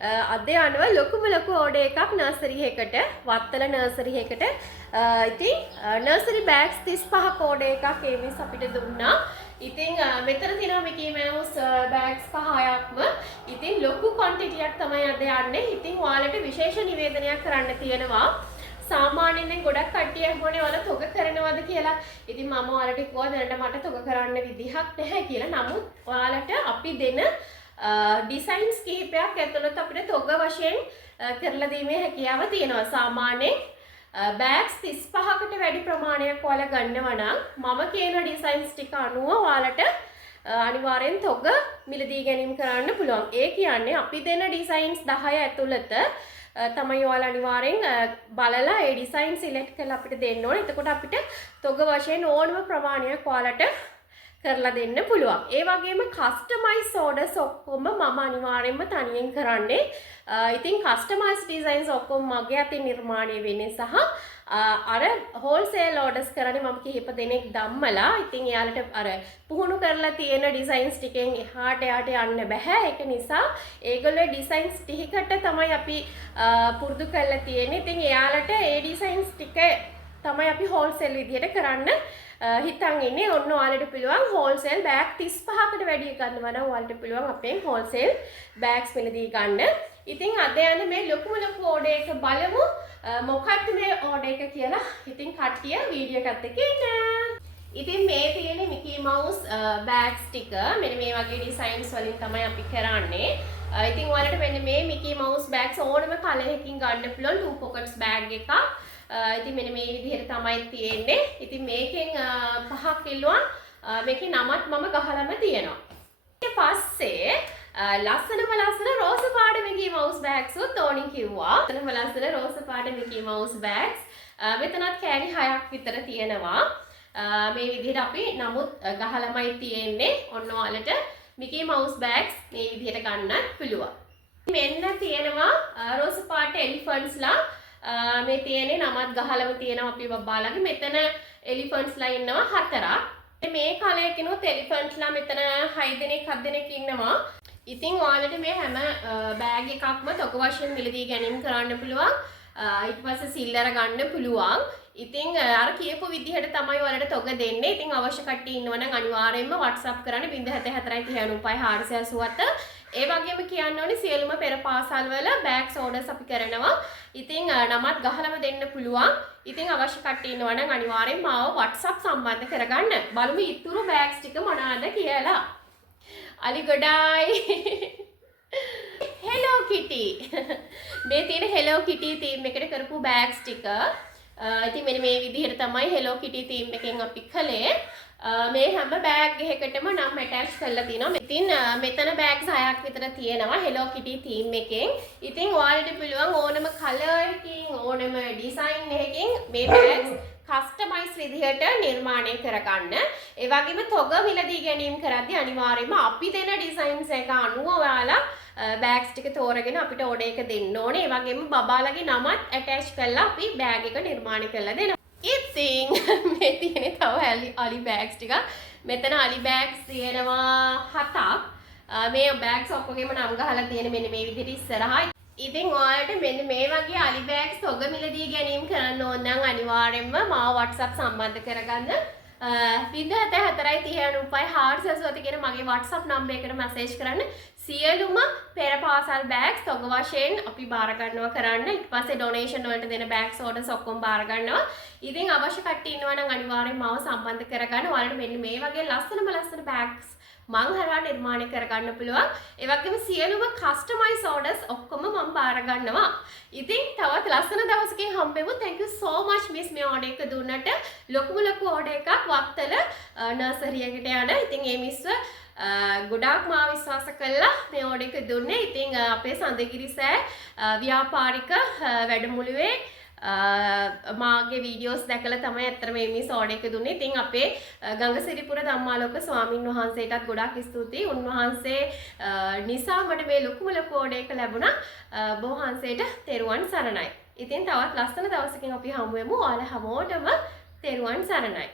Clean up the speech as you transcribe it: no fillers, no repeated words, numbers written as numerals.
අද යනවා ලොකුම ලොකු ඕඩර් එකක් නර්සරි එකකට වත්තල නර්සරි එකට. ඉතින් නර්සරි බෑග්ස් 35ක ඕඩර් එකක් ඒ මිස් අපිට දුන්නා. ඉතින් මෙතන තියෙනවා මිකී මවුස් බෑග්ස් 5ක්ම. ඉතින් ලොකු ක්වොන්ටිටියක් තමයි අද යන්නේ. ඉතින් ඔයාලට විශේෂ නිවේදනයක් කරන්න තියෙනවා. සාමාන්‍යයෙන් ගොඩක් කට්ටිය අහන්නේ ඔයාලා තොග කරනවද කියලා. ඉතින් මම ඔයාලට කිව්වා දැනට මට තොග කරන්න විදිහක් නැහැ කියලා. නමුත් ඔයාලට අපි දෙන ඩිසයින්ස් කිහිපයක් ඇතුළත අපිට තොග වශයෙන් කරලා දීමේ හැකියාව තියෙනවා. සාමාන්‍යයෙන් බෑග්ස් 35කට වැඩි ප්‍රමාණයක් ඔයාලා ගන්නවා නම් මම කියන ඩිසයින්ස් ටික අනුව ඔයාලට අනිවාර්යෙන් තොග මිලදී ගැනීම කරන්න පුළුවන්. ඒ කියන්නේ අපි දෙන ඩිසයින්ස් 10 ඇතුළත තමයි ඔයාලා අනිවාර්යෙන් බලලා ඒ ඩිසයින් සිලෙක්ට් කරලා අපිට දෙන්න ඕනේ. එතකොට අපිට තොග වශයෙන් ඕනම ප්‍රමාණයක් ඔයාලට කරලා දෙන්න පුළුවන්. ඒ වගේම කස්ටමයිස් ඕඩර්ස් ඔක්කොම මම අනිවාර්යෙන්ම තනියෙන් කරන්නේ. ඉතින් කස්ටමයිස් ඩිසයින්ස් ඔක්කොම මගේ අතින් නිර්මාණය වෙන්නේ සහ අර හෝල්සේල් ඕඩර්ස් කරන්නේ මම කිහිප දෙනෙක් ධම්මලා. ඉතින් එයාලට අර පුහුණු කරලා තියෙන ඩිසයින්ස් ටිකෙන් එහාට යට යන්න බෑ. ඒක නිසා ඒගොල්ලෝ ඩිසයින්ස් ටිකකට තමයි අපි පුරුදු කරලා තියෙන්නේ. ඉතින් එයාලට ඒ ඩිසයින්ස් ටික තමයි අපි හෝල්සේල් විදියට කරන්න හිතන් ඉන්නේ. ඔන්න ඔයාලට පුළුවන් හෝල්සේල් බෑග් 35කට වැඩි ගන්නවා නම් ඔයාලට පුළුවන් අපෙන් හෝල්සේල් බෑග්ස් මිලදී ගන්න. ඉතින් අද යන මේ ලොකුම ලොකු ඕඩර් එක බලමු. මොකක්ද මේ ඕඩර් එක කියලා. ඉතින් කට්ටිය වීඩියෝ එකත් එක්ක ඉන්න. ඉතින් මේ තියෙන මිකී මවුස් බෑග්ස් ටික මෙන්න මේ වගේ ඩිසයින්ස් වලින් තමයි අපි කරන්නේ. ඉතින් ඔයාලට මෙන්න මේ මිකී මවුස් බෑග්ස් ඕනම කලරකින් ගන්න පුළුවන් 2 pockets බෑග් එකක්. ඉතින් මෙන්න මේ විදිහට තමයි තියෙන්නේ. ඉතින් මේකෙන් පහක් ඉල්ලුවා. මේකේ නමත් මම ගහලම තියෙනවා. ඊට පස්සේ ලස්සන රෝස පාට මිකී මවුස් බෑග්ස් උත් ඕනින් කිව්වා. ලස්සන රෝස පාට මිකී මවුස් බෑග්ස්. මෙතනත් කෑලි 6ක් විතර තියෙනවා. මේ විදිහට අපි නමුත් ගහලමයි තියෙන්නේ. ඔන්න ඔයාලට මිකී මවුස් බෑග්ස් මේ විදිහට ගන්නත් පුළුවන්. මෙන්න තියෙනවා රෝස පාට එලිෆන්ට්ස්ලා. මේ තියෙන්නේ නමත් ගහලම තියෙනවා අපි බබාලගේ. මෙතන එලිෆන්ට්ස්ලා ඉන්නවා 4ක්. මේ කලයකිනුත් එලිෆන්ට්ස්ලා මෙතන 6 දෙනෙක් 7 දෙනෙක් ඉන්නවා. ඉතින් ඔයාලට මේ හැම බෑග් එකක්ම තොග වශයෙන් මිලදී ගැනීම කරන්න පුළුවන්. ඊට පස්සේ සිල්ලර ගන්න පුළුවන්. ඉතින් අර කියපු විදිහට තමයි ඔයාලට තොග දෙන්නේ. ඉතින් අවශ්‍ය කට්ටිය ඉන්නවනම් අනිවාර්යයෙන්ම WhatsApp කරන්න 074 ඒ වගේම කියන්න ඕනේ සියලුම පෙර පාසල් වල බෑග්ස් ඕඩර්ස් අපි කරනවා. ඉතින් නමත් ගහලම දෙන්න පුළුවන්. ඉතින් අවශ්‍ය කට්ටිය ඉන්නවනම් අනිවාර්යෙන් මාව WhatsApp සම්බන්ධ කරගන්න. බලමු ඉතුරු බෑග්ස් ටික මොනවාද කියලා. අලි ගොඩායි. Hello Kitty. මේ තියෙන Hello Kitty theme එකට කරපු බෑග්ස් ටික. ඉතින් මෙන්න මේ විදිහට තමයි Hello Kitty theme එකෙන් අපි කළේ. මේ හැම බෑග් එකකටම නම් ඇටච් කරලා තිනවා. ඉතින් මෙතන බෑග්ස් 6ක් විතර තියෙනවා Hello Kitty theme එකෙන්. ඉතින් ඔයාලට පුළුවන් ඕනම කලර් එකකින් ඕනම ඩිසයින් එකකින් මේ බෑග්ස් කස්ටමයිස් විදිහට නිර්මාණය කරගන්න. ඒ වගේම තොග මිලදී ගැනීම කරද්දී අනිවාර්යයෙන්ම අපි දෙන ඩිසයින්ස් එක අනුව ඔයාලා බෑග්ස් ටික තෝරගෙන අපිට ඕඩර් එක දෙන්න ඕනේ. ඒ වගේම බබාලගේ නමත් ඇටච් කරලා අපි බෑග් එක නිර්මාණය කරලා දෙනවා. ඉතින් මේ තියෙන්නේ තව අලි බෑග්ස් ටික. මෙතන අලි බෑග්ස් තියෙනවා 7ක්. මේ බෑග්ස් ඔක්කොගෙම නම් ගහලා තියෙන මෙන්න මේ විදිහට ඉස්සරහා. ඉතින් ඔයාලට මෙන්න මේ වගේ අලි බෑග්ස් තොග මිලදී ගැනීම කරන්න ඕන නම් අනිවාර්යෙන්ම මාව WhatsApp සම්බන්ධ කරගන්න. 074 කියන මගේ WhatsApp නම්බර් එකට මැසේජ් කරන්න. සියලුම පෙර පාසල් බෑග්ස් තොග වශයෙන් අපි බාර ගන්නවා කරන්න. ඊට පස්සේ ඩොනේෂන් වලට දෙන බෑග්ස් ඕඩර්ස් ඔක්කොම බාර ගන්නවා. ඉතින් අවශ්‍ය කට්ටිය ඉන්නවා නම් අනිවාර්යෙන් මාව සම්බන්ධ කරගන්න. ඔයාලට මෙන්න මේ වගේ ලස්සන බෑග්ස් මං හරහා නිර්මාණය කරගන්න පුළුවන්. ඒ වගේම සියලුම කස්ටමයිස් ඕඩර්ස් ඔක්කොම මම බාර ගන්නවා. ඉතින් තවත් ලස්සන දවසකින් හම්බෙමු. thank you so much miss මේ ඕඩර් එක දුන්නට. ලොකුම ලොකු ඕඩර් එකක් වත්තල නර්සරි එකට යන. ඉතින් මේ මිස්ව ගොඩාක් මා විශ්වාස කළා මේ ඕඩර් එක දුන්නේ. ඉතින් අපේ සඳගිරි සෑ ව්‍යාපාරික වැඩමුළුවේ මාගේ වීඩියෝස් දැකලා තමයි අතර මේ මිස් ඕඩර් එක දුන්නේ. ඉතින් අපේ ගංගසිරිපුර ධම්මාලෝක ස්වාමින් වහන්සේටත් ගොඩාක් ස්තුතියි. උන්වහන්සේ නිසා මට මේ ලොකුම ලොකු ඕඩර් එක ලැබුණා. බොහන්සේට තෙරුවන් සරණයි. ඉතින් තවත් ලස්සන දවසකින් අපි හමු වෙමු. ඔයාලා හැමෝටම තෙරුවන් සරණයි.